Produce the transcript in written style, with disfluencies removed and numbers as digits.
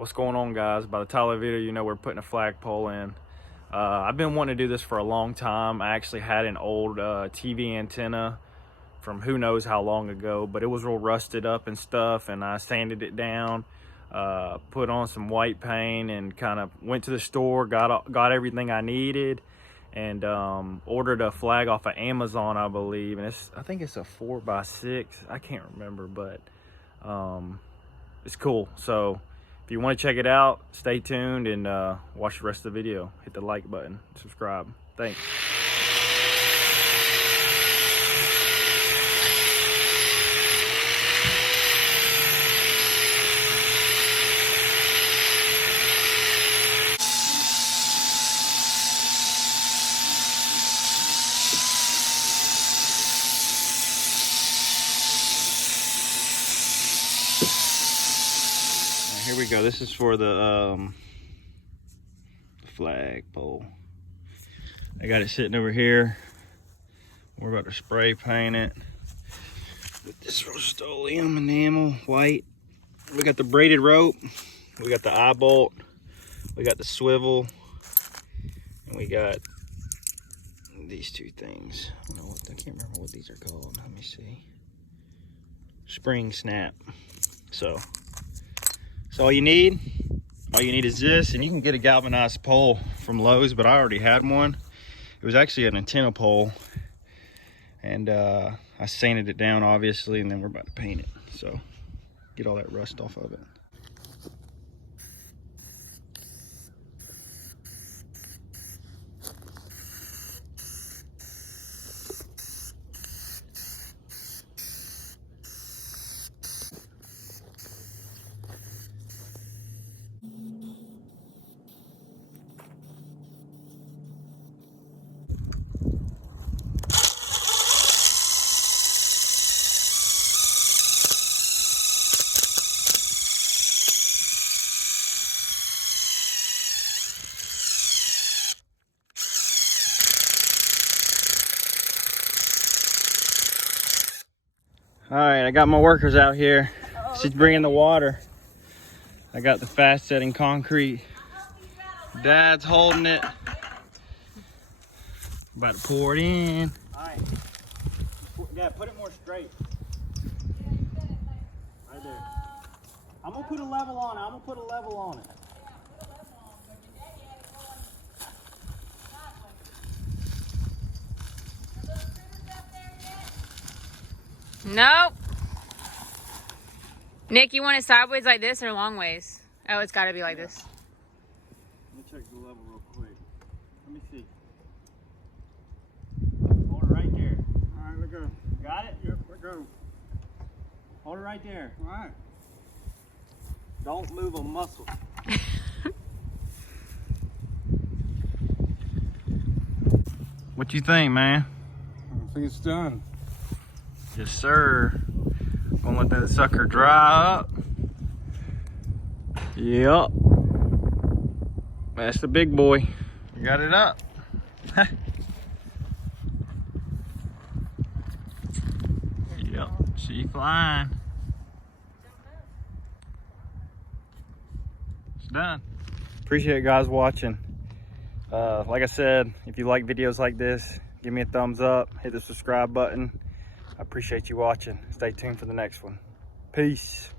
What's going on, guys? By the title of the video, you know we're putting a flagpole in. I've been wanting to do this for a long time. I actually had an old TV antenna from who knows how long ago, but it was real rusted up and stuff, and I sanded it down, put on some white paint, and kind of went to the store, got everything I needed, and ordered a flag off of Amazon, I believe, and I think it's a 4x6. I can't remember, but it's cool. So if you want to check it out, stay tuned and watch the rest of the video. Hit the like button, subscribe. Thanks. Here we go. This is for the flagpole. I got it sitting over here. We're about to spray paint it with this Rust-Oleum enamel white. We got the braided rope, we got the eye bolt, we got the swivel, and we got these two things. I can't remember what these are called. Let me see. Spring snap. So all you need is this, and you can get a galvanized pole from Lowe's, but I already had one. It was actually an antenna pole, and I sanded it down, obviously, and then we're about to paint it. So get all that rust off of it. All right, I got my workers out here. She's bringing the water. I got the fast setting concrete. Dad's holding it. About to pour it in. All right. Yeah, put it more straight. Right there. I'm gonna put a level on it. Nope. Nick, you want it sideways like this or long ways? Oh, it's got to be like this. Let me check the level real quick. Let me see. Hold it right there. All right, let go. Got it? Yep, let go. Hold it right there. All right. Don't move a muscle. What you think, man? I think it's done. Yes, sir. Gonna let that sucker dry up. Yep. That's the big boy. We got it up. Yep. She flying. It's done. Appreciate you guys watching. Like I said, if you like videos like this, give me a thumbs up, hit the subscribe button. I appreciate you watching. Stay tuned for the next one. Peace.